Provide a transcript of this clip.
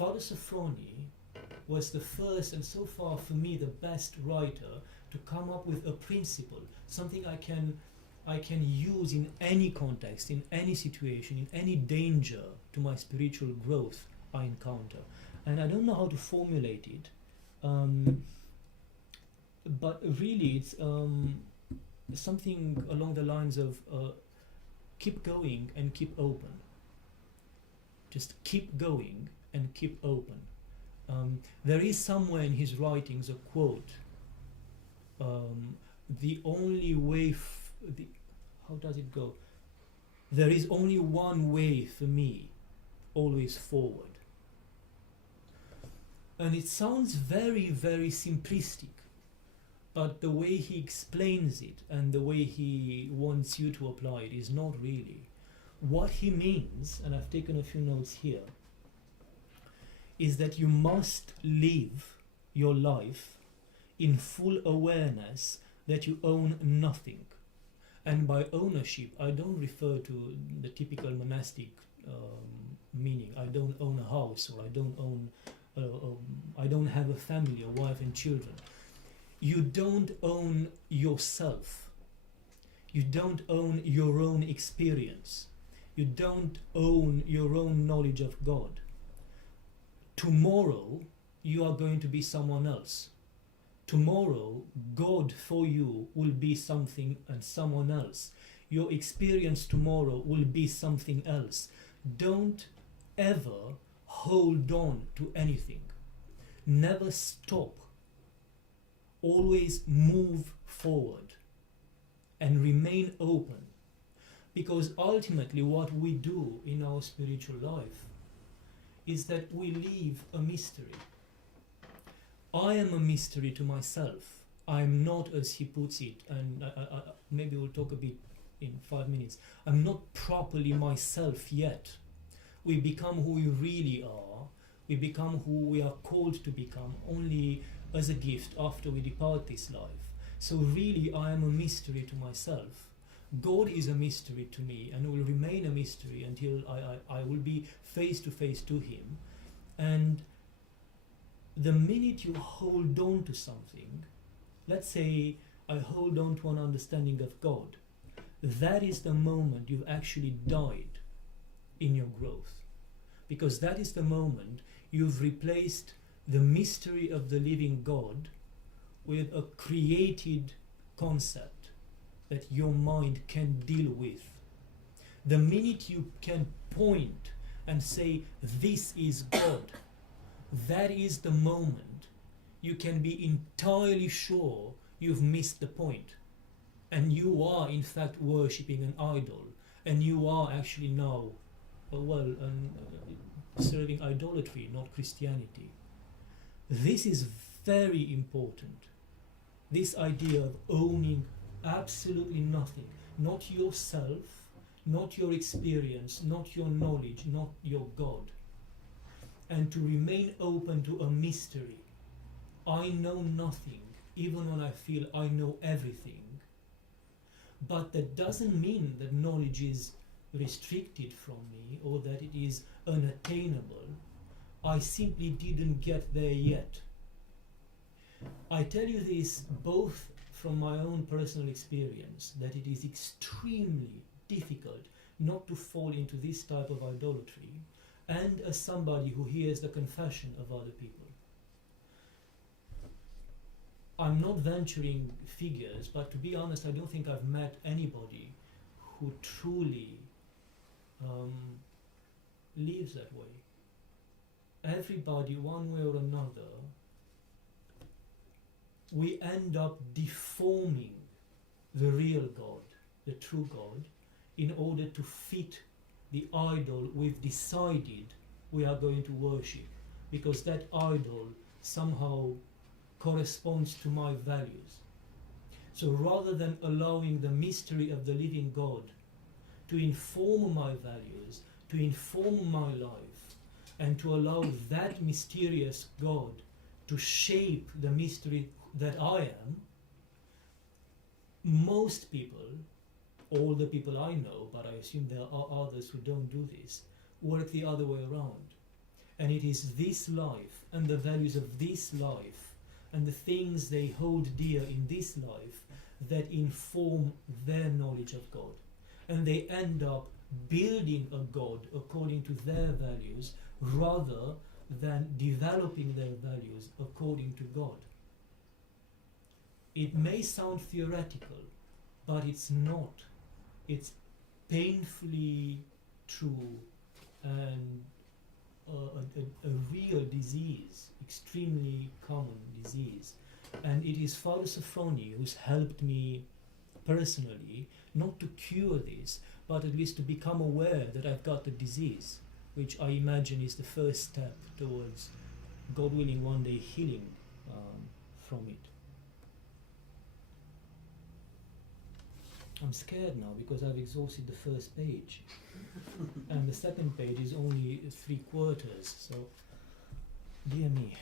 Father Sophrony was the first and so far for me the best writer to come up with a principle, something I can use in any context, in any situation, in any danger to my spiritual growth I encounter. And I don't know how to formulate it, but really it's something along the lines of keep going and keep open. Just keep going and keep open. There is somewhere in his writings a quote, the only way, how does it go? There is only one way for me, always forward. And it sounds very, very simplistic, but the way he explains it and the way he wants you to apply it is not really. What he means, and I've taken a few notes here, is that you must live your life in full awareness that you own nothing. And by ownership, I don't refer to the typical monastic meaning. I don't own a house, or I don't have a family, a wife and children. You don't own yourself. You don't own your own experience. You don't own your own knowledge of God. Tomorrow, you are going to be someone else. Tomorrow, God for you will be something and someone else. Your experience tomorrow will be something else. Don't ever hold on to anything. Never stop. Always move forward and remain open. Because ultimately what we do in our spiritual life is that we live a mystery. I am a mystery to myself. I am not, as he puts it, and maybe we'll talk a bit in 5 minutes, I'm not properly myself yet. We become who we really are. We become who we are called to become only as a gift after we depart this life. So really I am a mystery to myself. God is a mystery to me and will remain a mystery until I will be face to face to him. And the minute you hold on to something, let's say I hold on to an understanding of God, that is the moment you've actually died in your growth. Because that is the moment you've replaced the mystery of the living God with a created concept that your mind can deal with. The minute you can point and say, this is God, that is the moment you can be entirely sure you've missed the point. And you are in fact worshipping an idol. And you are actually now, serving idolatry, not Christianity. This is very important. This idea of owning absolutely nothing. Not yourself, not your experience, not your knowledge, not your God. And to remain open to a mystery. I know nothing, even when I feel I know everything. But that doesn't mean that knowledge is restricted from me or that it is unattainable. I simply didn't get there yet. I tell you this both from my own personal experience, that it is extremely difficult not to fall into this type of idolatry, and as somebody who hears the confession of other people. I'm not venturing figures, but to be honest, I don't think I've met anybody who truly lives that way. Everybody, one way or another, we end up deforming the real God, the true God, in order to fit the idol we've decided we are going to worship, because that idol somehow corresponds to my values. So rather than allowing the mystery of the living God to inform my values, to inform my life, and to allow that mysterious God to shape the mystery that I am, most people, all the people I know, but I assume there are others who don't do this, work the other way around. And it is this life and the values of this life and the things they hold dear in this life that inform their knowledge of God. And they end up building a God according to their values rather than developing their values according to God. It may sound theoretical, but it's not. It's painfully true and a real disease, extremely common disease. And it is Father Sophrony who's helped me personally, not to cure this, but at least to become aware that I've got the disease, which I imagine is the first step towards, God willing, one day healing from it. I'm scared now because I've exhausted the first page and the second page is only 3/4, so dear me.